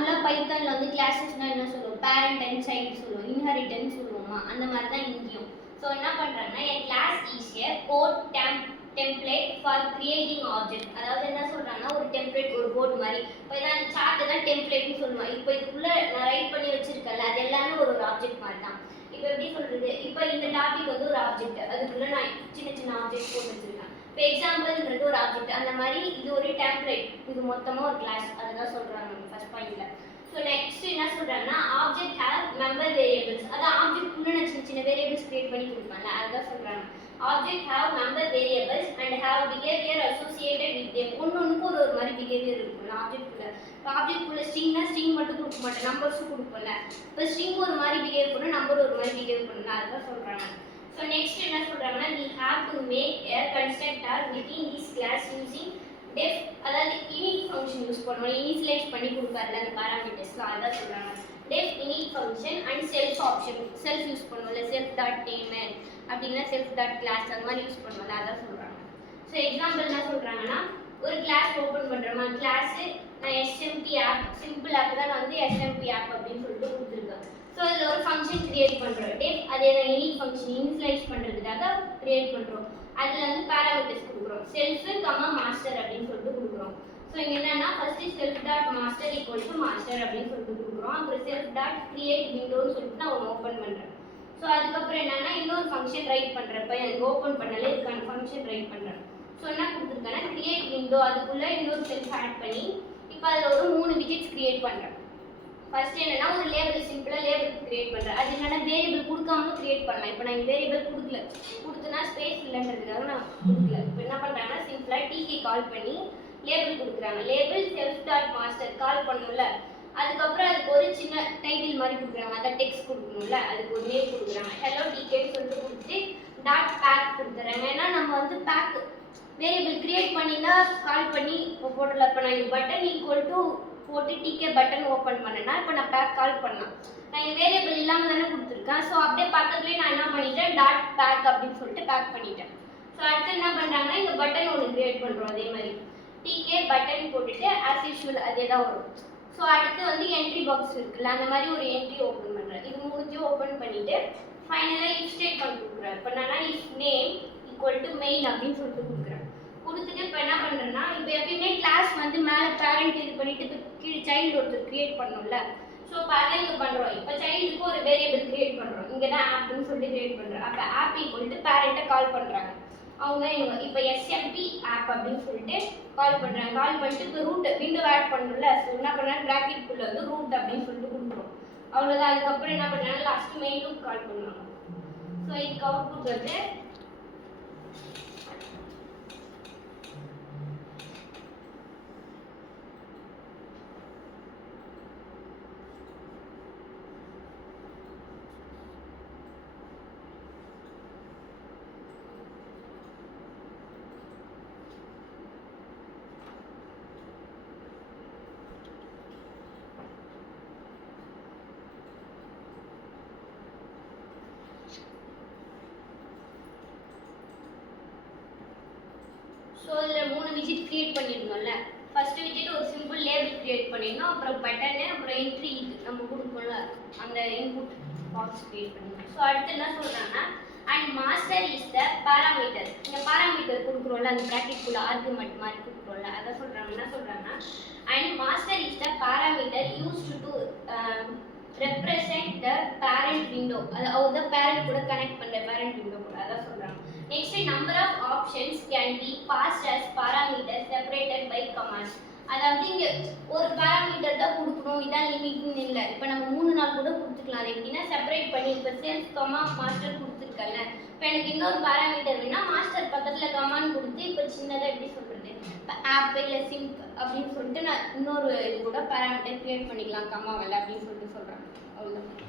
நார்மலாக பைத்தானில் வந்து கிளாஸஸ்னால் என்ன சொல்லுவோம், பேரண்ட் அண்ட் சைல்டு சொல்லுவோம், இன்ஹெரிட்டன்ஸ் சொல்லுவோமா, அந்த மாதிரி தான் இங்கேயும். ஸோ என்ன பண்ணுறாங்கன்னா என் class is a code template for creating object. அதாவது என்ன சொல்கிறாங்கன்னா ஒரு டெம்ப்ளேட், ஒரு போர்டு மாதிரி. இப்போ இதான் சார்ட்டு தான் டெம்ப்ளேட்னு சொல்லுவோம். இப்போ இதுக்குள்ளே நான் ரைட் பண்ணி வச்சிருக்கேன்ல, அது எல்லாமே ஒரு ஆப்ஜெக்ட் மாதிரி தான். இப்போ எப்படி சொல்கிறது, இப்போ இந்த டாபிக் வந்து ஒரு ஆப்ஜெக்ட், அதுக்குள்ளே நான் சின்ன சின்ன ஆப்ஜெக்ட் போட்டு வச்சிருக்கேன். இப்போ எக்ஸாம்பிள்ன்றது ஒரு ஆப்ஜெக்ட், அந்த மாதிரி இது ஒரு டெம்ப்ளேட், இது மொத்தமாக ஒரு கிளாஸ். அதுதான் சொல்கிறாங்க ஃபர்ஸ்ட் பாயிண்ட்ல. ஸோ நெக்ஸ்ட் என்ன சொல்கிறாங்கன்னா ஆப்ஜெக்ட் ஹேவ் மெம்பர் வேரியபிள்ஸ். அதான் ஆப்ஜெக்ட் குள்ள நான் சின்ன சின்ன வேரியபிள்ஸ் கிரியேட் பண்ணி கொடுப்பேன்ல, அதுதான் சொல்கிறாங்க. Object have member variables and have behaviour associated with them. ஒன்றுக்கு ஒரு மாதிரி பிஹேவியர் இருக்கும்ல ஆப்ஜெக்ட்குள்ள. இப்போ ஆப்ஜெக்ட்குள்ள ஸ்ட்ரிங்னா ஸ்ட்ரிங் மட்டும் கொடுக்க மாட்டேன், நம்பர்ஸும் கொடுப்போம்ல. இப்போ ஸ்ட்ரிங் ஒரு மாதிரி பிஹேவ் பண்ணணும், நம்பர் ஒரு மாதிரி பிஹேவ் பண்ணணும், அதுதான் சொல்கிறாங்க. So next என்ன சொல்றாங்கன்னா we have to make a constructor within this class using def, அதாவது init function யூஸ் பண்ணுவோம். இனிஷியலைஸ் பண்ணி கொடுப்பார்ல அந்த பாராமீட்டர்ஸ், அதான் சொல்றாங்க. def init function and self option. self use பண்ணுவோம்ல, self.name அப்படினா self.class அந்த மாதிரி யூஸ் பண்ணுவோம்ல, அதான் சொல்றாங்க. ஸோ எக்ஸாம்பிள் என்ன சொல்றாங்கன்னா ஒரு கிளாஸ் ஓபன் பண்றோமா, கிளாஸ் நான் smp app, சிம்பிள் ஆப் தான் வந்து smp app அப்படின்னு சொல்லிட்டு கொடுத்துருக்கேன். ஸோ அதில் ஒரு ஃபங்க்ஷன் கிரியேட் பண்ணுறோம். டெஃப் அதே தான் இனிட் ஃபங்க்ஷன் இனிஷியலைஸ் பண்ணுறதுக்காக கிரியேட் பண்ணுறோம். அதில் வந்து பேராமீட்டர்ஸ் கொடுக்குறோம், செல்ஃபு கமா மாஸ்டர் அப்படின்னு சொல்லிட்டு கொடுக்குறோம். ஸோ இங்கே என்னன்னா first self dot master equal to master அப்படின்னு சொல்லிட்டு கொடுக்குறோம். அப்புறம் செல்ஃப் டாட் கிரியேட் விண்டோன்னு சொல்லிட்டு நான் ஒன்று ஓப்பன் பண்ணுறேன். ஸோ அதுக்கப்புறம் என்னன்னா இன்னொரு ஃபங்க்ஷன் ரைட் பண்ணுறப்ப எனக்கு ஓப்பன் பண்ணல இதுக்கான ஃபங்க்ஷன் ரைட் பண்ணுறேன். ஸோ என்ன கொடுத்துருக்கேன்னா கிரியேட் விண்டோ, அதுக்குள்ளே இன்னொரு செல்ஃப் ஆட் பண்ணி இப்போ அதில் ஒரு 3 விஜெட்ஸ் கிரியேட் பண்ணுறேன். ஃபர்ஸ்ட் என்னன்னா ஒரு லேபிள், சிம்பிளாக லேபிள் கிரியேட் பண்ணுறேன். அது என்னன்னா வேரியபிள் கொடுக்காமலும் கிரியேட் பண்ணலாம். இப்போ நான் வேரியபிள் கொடுத்தனா ஸ்பேஸ் இல்லைன்றதுக்காக நான் கொடுக்கல. இப்போ என்ன பண்ணுறாங்கன்னா சிம்பிளாக டிகே கால் பண்ணி லேபிள் கொடுக்குறாங்க. லேபிள் செல்ஃப் டாட் மாஸ்டர் கால் பண்ணணும்ல, அதுக்கப்புறம் அதுக்கு ஒரு சின்ன டைட்டில் மாதிரி கொடுக்குறாங்க, அதான் டெக்ஸ்ட் கொடுக்கணும்ல, அதுக்கு ஒரு நேம் கொடுக்குறாங்க. ஹலோ டிகேன்னு சொல்லிட்டு கொடுத்துட்டு டாட் பேக் கொடுத்துறாங்க. ஏன்னா நம்ம வந்து பேக் வேரியபிள் கிரியேட் பண்ணினா கால் பண்ணி இப்போ போடல. இப்போ நான் இந்த பட்டன் ஈக்குவல் டு போட்டு டிகே பட்டன் ஓப்பன் பண்ணேன்னா இப்போ நான் பேக் கால் பண்ணலாம். நான் இங்கே வேரியபிள் இல்லாமல் தானே கொடுத்துருக்கேன். ஸோ அப்படியே பக்கத்துலேயே நான் என்ன பண்ணிட்டேன், டாட் பேக் அப்படின்னு சொல்லிட்டு பேக் பண்ணிட்டேன். ஸோ அடுத்து என்ன பண்ணுறாங்கன்னா இங்கே பட்டன் ஒன்று கிரியேட் பண்ணுறோம். அதே மாதிரி டிகே பட்டன் போட்டுட்டு ஆஸ் யூஷுவல் அதே தான் வரும். ஸோ அடுத்து வந்து என்ட்ரி பாக்ஸ் இருக்குல்ல, அந்த மாதிரி ஒரு என்ட்ரி ஓப்பன் பண்ணுறேன். இது மூணுத்தையும் ஓப்பன் பண்ணிவிட்டு ஃபைனலாக இஃப் ஸ்டேட்மெண்ட் கொடுக்குறேன். இப்போ நான் if name equal to main அப்படின்னு சொல்லிட்டு கொடுக்குறேன். கொடுத்துட்டு இப்போ என்ன பண்ணுறேன்னா இப்போ எப்பயுமே கிளாஸ் வந்து மேலே பேரண்ட் இது பண்ணிட்டு இப்போ கீழே சைல்டு ஒருத்தர் கிரியேட் பண்ணணும்ல. ஸோ இப்போ அதை இங்கே பண்ணுறோம். இப்போ சைல்டுக்கு ஒரு வேரியபிள் கிரியேட் பண்ணுறோம். இங்கே தான் ஆப்னு சொல்லிட்டு கிரியேட் பண்ணுறோம். அப்போ ஆப் ஈக்குவல் டு பேரண்ட்டை கால் பண்ணுறாங்க. அவங்க இப்போ எஸ்எம்பி ஆப் அப்படின்னு சொல்லிட்டு கால் பண்ணுறாங்க. கால் பண்ணிட்டு இப்போ ரூட் விண்டோ ஆட் பண்ணணும்ல. ஸோ என்ன பண்ணுறாங்க ப்ராக்கெட்டுக்குள்ளே வந்து ரூட் அப்படின்னு சொல்லிட்டு கொடுக்குறோம். அவ்வளோதான். அதுக்கப்புறம் என்ன பண்ணுறாங்க லாஸ்ட்டு மெயின் லூப் கால் பண்ணுவாங்க. ஸோ இதுக்கு அவுட்புட் வந்து ஸோ இதில் 3 விஜெட் கிரியேட் பண்ணியிருந்தோம்ல. ஃபர்ஸ்ட் விஜெட் ஒரு சிம்பிள் லேபிள் கிரியேட் பண்ணியிருந்தோம். அப்புறம் பட்டனு, அப்புறம் என்ட்ரி இது நம்ம கொடுக்கணும்ல அந்த இன்புட் பாக்ஸ் கிரியேட் பண்ணியிருந்தோம். ஸோ அடுத்து என்ன சொல்கிறாங்கன்னா and master is the parameter. இந்த பாராமீட்டர் கொடுக்குறோம்ல அந்த ப்ராக்கெட்டுக்குள்ள ஆர்குமெண்ட் மாதிரி கொடுக்குறோம்ல, அதை சொல்கிறாங்க. என்ன சொல்கிறாங்கன்னா and master is the parameter used to represent the parent window. அதாவது பேரண்ட் கூட கனெக்ட் பண்ணுற பேரண்ட் விண்டோ கூட, அதான் சொல்கிறாங்க. Next, number of options can be passed as parameters separated by commas. அதாவது இங்க ஒரு பாராமீட்டர் தான் கொடுக்கணும், இதான் லிமிட்னு இல்லை. இப்போ நம்ம 3-4 கூட கொடுத்துக்கலாம். அது எப்படின்னா செப்பரேட் பண்ணி இப்போ செல்ஃப் கமா மாஸ்டர் கொடுத்துருக்கல. இப்போ எனக்கு இன்னொரு பாராமீட்டர் வேணா மாஸ்டர் பக்கத்தில் கமான்னு கொடுத்து இப்போ சின்னதாக எப்படி சொல்கிறது, இப்போ ஆப் இல்லை சிங்க் அப்படின்னு சொல்லிட்டு நான் இன்னொரு இது கூட பாராமீட்டர் கிரியேட் பண்ணிக்கலாம் கமாவில் அப்படின்னு சொல்லிட்டு சொல்கிறாங்க. அவ்வளோதான்.